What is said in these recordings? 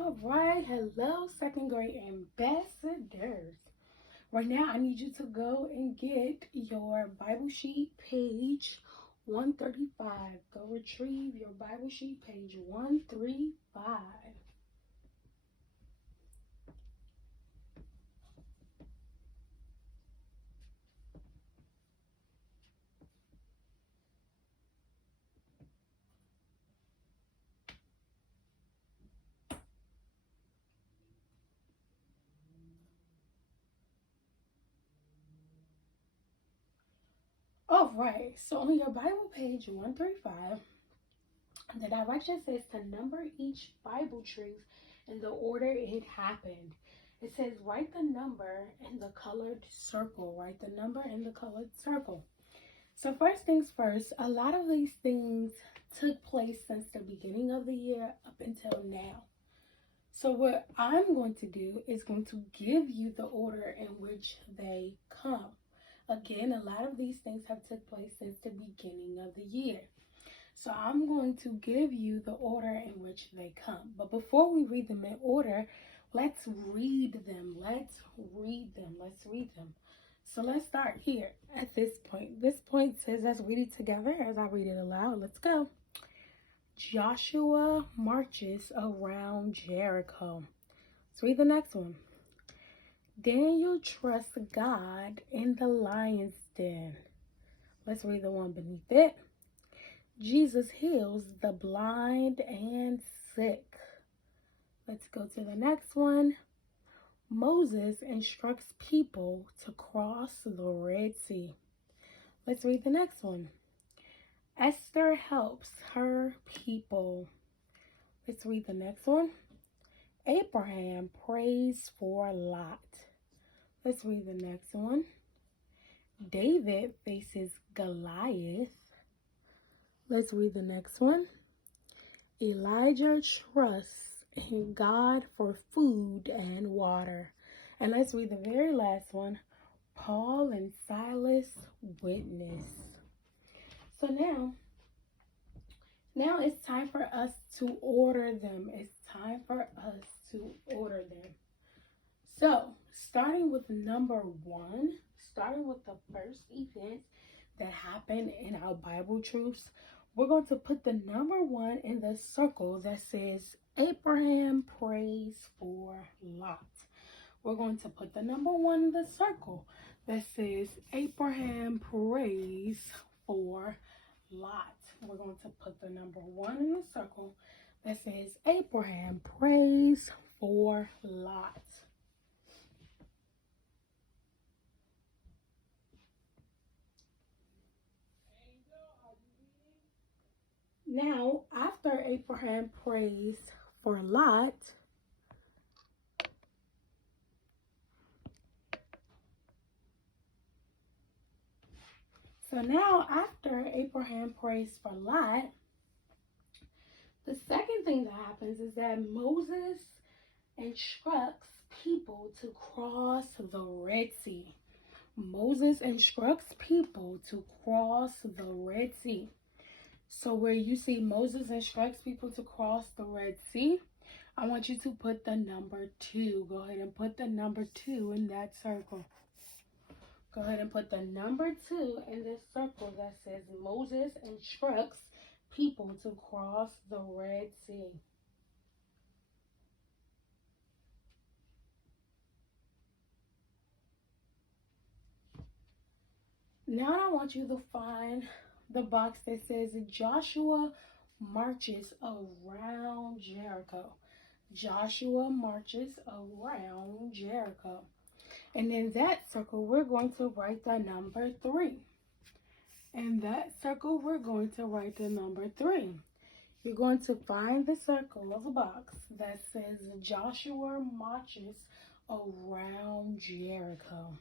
All right, hello, second grade ambassadors. Right now, I need you to go and get your Bible sheet, page 135. Go retrieve your Bible sheet, page 135. All right, so on your Bible page 135, the direction says to number each Bible truth in the order it happened. It says write the number in the colored circle. Write the number in the colored circle. So first things first, a lot of these things took place since the beginning of the year up until now. So what I'm going to do is going to give you the order in which they come. Again, a lot of these things have took place since the beginning of the year. So I'm going to give you the order in which they come. But before we read them in order, let's read them. Let's read them. Let's read them. So let's start here at this point. This point says, let's read it together as I read it aloud. Let's go. Joshua marches around Jericho. Let's read the next one. Daniel trusts God in the lion's den. Let's read the one beneath it. Jesus heals the blind and sick. Let's go to the next one. Moses instructs people to cross the Red Sea. Let's read the next one. Esther helps her people. Let's read the next one. Abraham prays for Lot. Let's read the next one. David faces Goliath. Let's read the next one. Elijah trusts in God for food and water. And let's read the very last one. Paul and Silas witness. So now it's time for us to order them. It's time for us to order them. So starting with number one, starting with the first event that happened in our Bible truths, we're going to put the number one in the circle that says Abraham prays for Lot. We're going to put the number one in the circle that says Abraham prays for Lot. We're going to put the number one in the circle that says Abraham prays for Lot. Now, after Abraham prays for Lot, the second thing that happens is that Moses instructs people to cross the Red Sea. Moses instructs people to cross the Red Sea. So where you see Moses instructs people to cross the Red Sea, I want you to put the number 2. Go ahead and put the number 2 in that circle. Go ahead and put the number 2 in this circle that says Moses instructs people to cross the Red Sea. Now I want you to find the box that says Joshua marches around Jericho. Joshua marches around Jericho. And in that circle, we're going to write the number 3. In that circle, we're going to write the number 3. You're going to find the circle of the box that says Joshua marches around Jericho.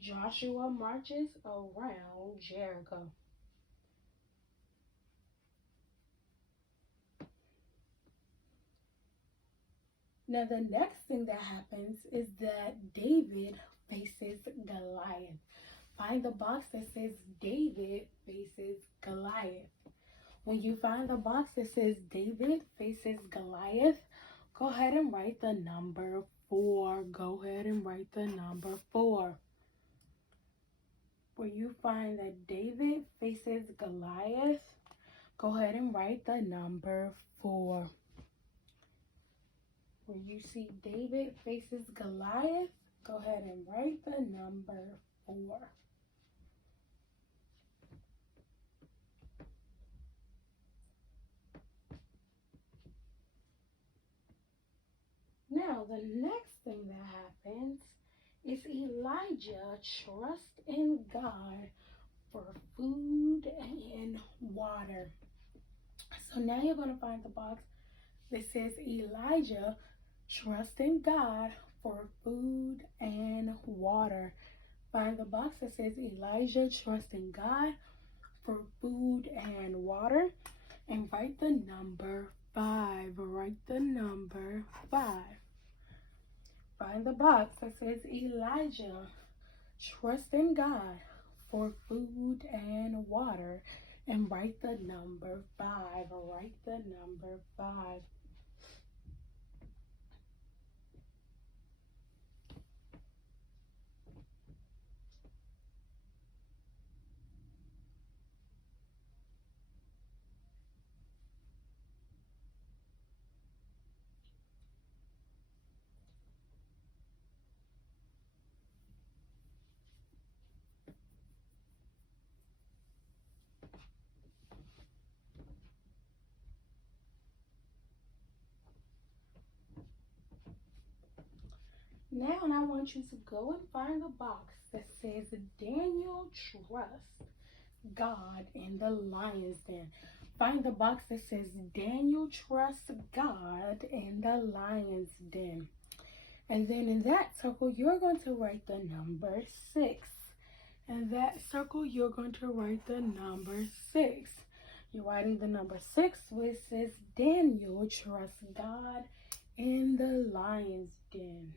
Joshua marches around Jericho. Now the next thing that happens is that David faces Goliath. Find the box that says David faces Goliath. When you find the box that says David faces Goliath, go ahead and write the number 4. Go ahead and write the number 4. Where you find that David faces Goliath, go ahead and write the number 4. Where you see David faces Goliath, go ahead and write the number 4. Now, the next thing that happens is Elijah trusts in God for food and water. So now you're going to find the box that says Elijah trusts in God for food and water. Find the box that says Elijah trusts in God for food and water and write the number 5. Write the number 5. Find the box that says Elijah trusts in God for food and water and write the number 5. Write the number 5. Now I want you to go and find the box that says Daniel trusts God in the lion's den. Find the box that says Daniel trusts God in the lion's den. And then in that circle, you're going to write the number 6. In that circle, you're going to write the number 6. You're writing the number 6, which says Daniel trusts God in the lion's den.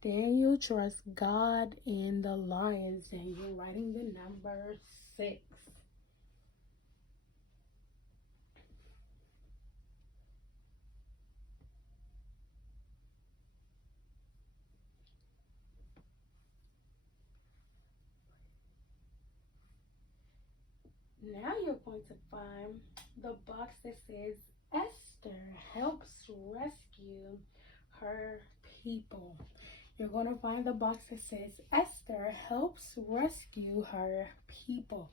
Daniel trusts God in the lion's den. You're writing the number 6. Now you're going to find the box that says Esther helps rescue her people. You're going to find the box that says Esther helps rescue her people.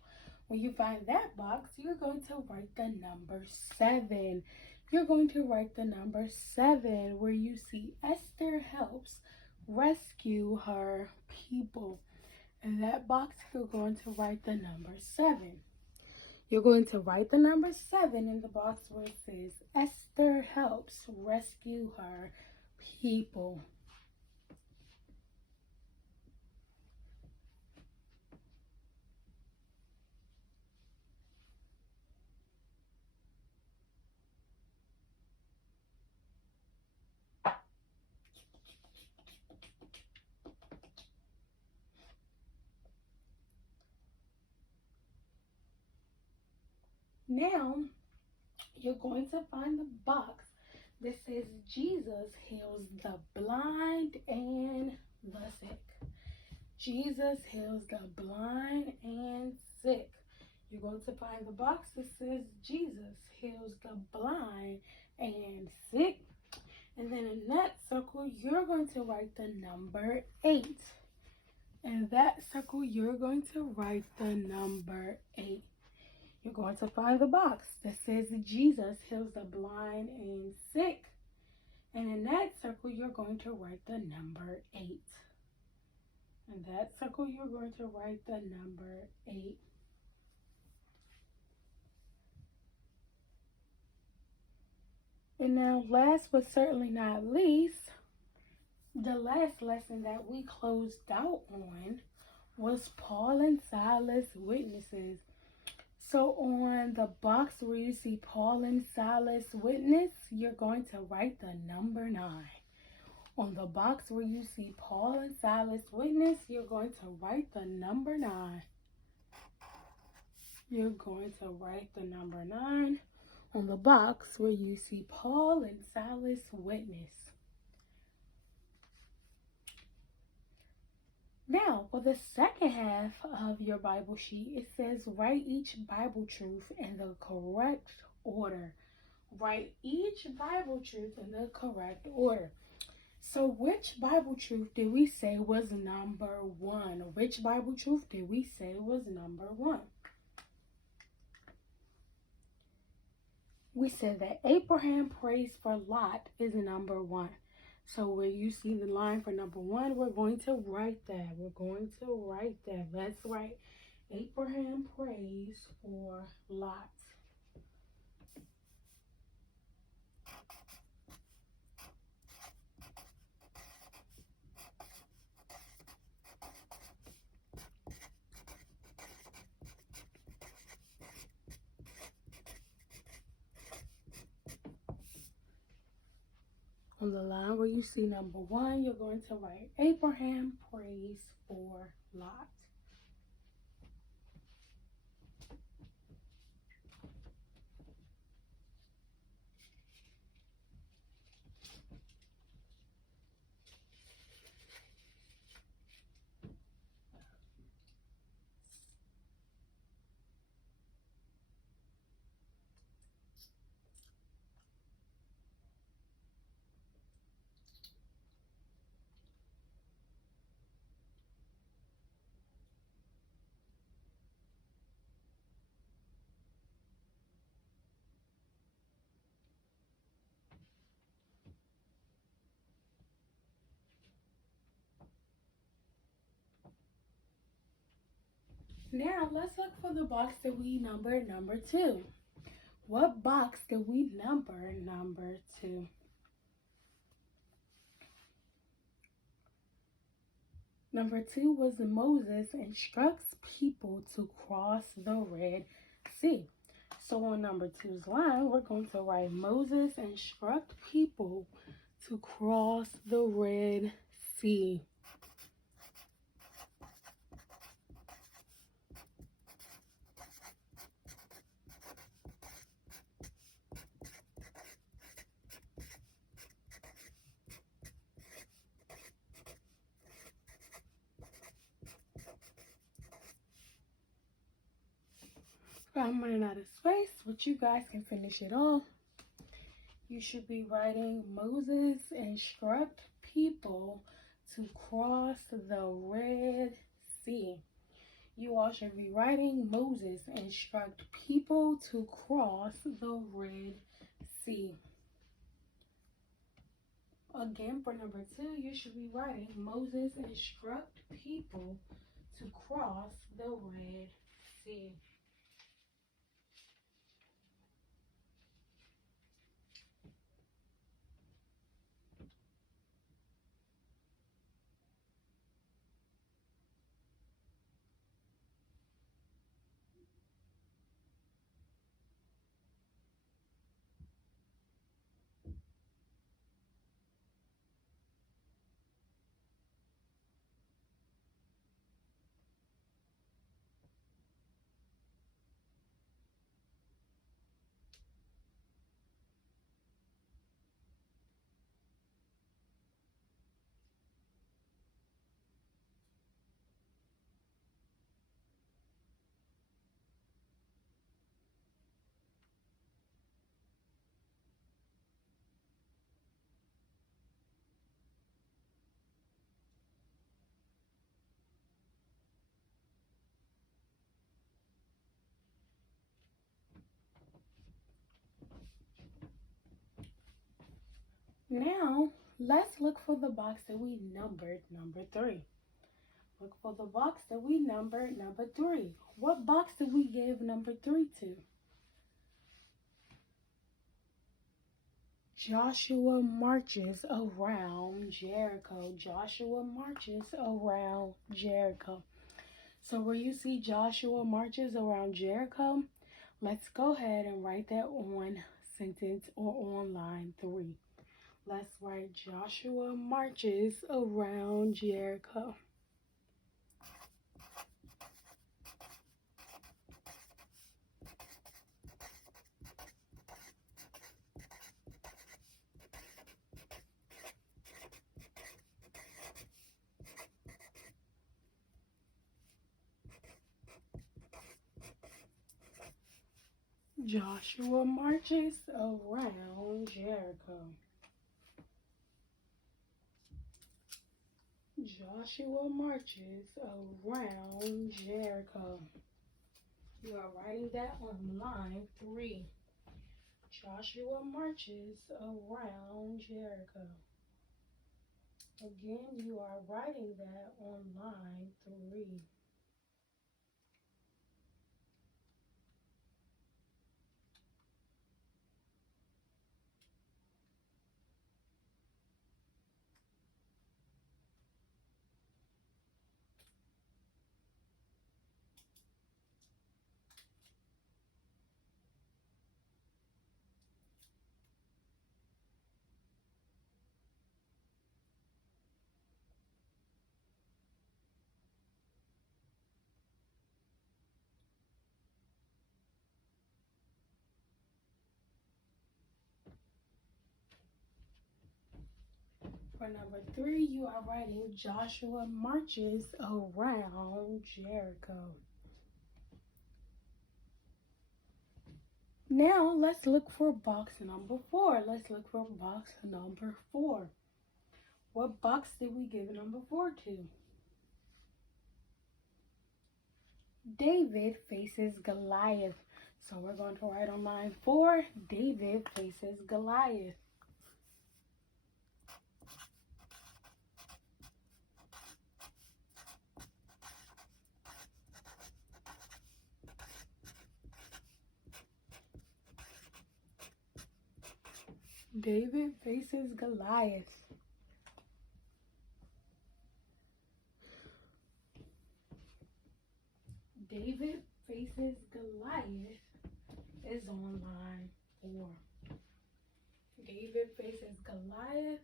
When you find that box, you're going to write the number 7. You're going to write the number 7 where you see Esther helps rescue her people. In that box, you're going to write the number 7. You're going to write the number 7 in the box where it says Esther helps rescue her people. Now, you're going to find the box that says Jesus heals the blind and the sick. Jesus heals the blind and sick. You're going to find the box that says Jesus heals the blind and sick. And then in that circle, you're going to write the number 8. In that circle, you're going to write the number 8. You're going to find the box that says Jesus heals the blind and sick. And in that circle, you're going to write the number 8. In that circle, you're going to write the number 8. And now, last but certainly not least, the last lesson that we closed out on was Paul and Silas witnesses. So on the box where you see Paul and Silas witness, you're going to write the number 9. On the box where you see Paul and Silas witness, you're going to write the number 9. You're going to write the number 9. On the box where you see Paul and Silas witness. Now, for the second half of your Bible sheet, it says write each Bible truth in the correct order. Write each Bible truth in the correct order. So which Bible truth did we say was number one? Which Bible truth did we say was number one? We said that Abraham prays for Lot is number one. So where you see the line for number one, we're going to write that. We're going to write that. Let's write Abraham prays for Lot. On the line where you see number one, you're going to write Abraham prays for Lot. Now let's look for the box that we numbered number two. What box did we number number two? Number two was Moses instructs people to cross the Red Sea. So on number two's line, we're going to write Moses instruct people to cross the Red Sea. I'm running out of space, but you guys can finish it off. You should be writing Moses instruct people to cross the Red Sea. You all should be writing Moses instruct people to cross the Red Sea. Again, for number two, you should be writing Moses instruct people to cross the Red Sea. Now, let's look for the box that we numbered number three. Look for the box that we numbered number three. What box did we give number three to? Joshua marches around Jericho. Joshua marches around Jericho. So where you see Joshua marches around Jericho, let's go ahead and write that on sentence or on line 3. Let's write Joshua marches around Jericho. Joshua marches around Jericho. Joshua marches around Jericho. You are writing that on line 3. Joshua marches around Jericho. Again, you are writing that on line 3. For number 3, you are writing Joshua marches around Jericho. Now, let's look for box number 4. Let's look for box number 4. What box did we give number 4 to? David faces Goliath. So we're going to write on line 4, David faces Goliath. David faces Goliath. David faces Goliath is on line 4. David faces Goliath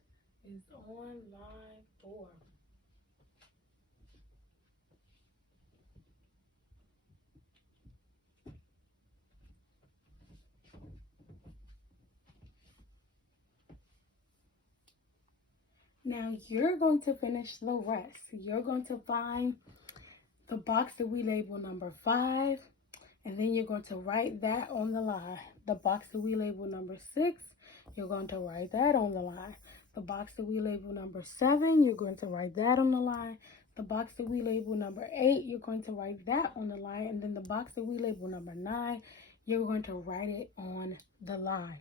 is on line 4. Now you're going to finish the rest. You're going to find the box that we label number 5, and then you're going to write that on the line. The box that we label number 6, you're going to write that on the line. The box that we label number 7, you're going to write that on the line. The box that we label number 8, you're going to write that on the line. And then the box that we label number 9, you're going to write it on the line.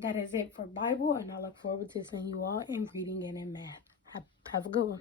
That is it for Bible, and I look forward to seeing you all in reading and in math. Have a good one.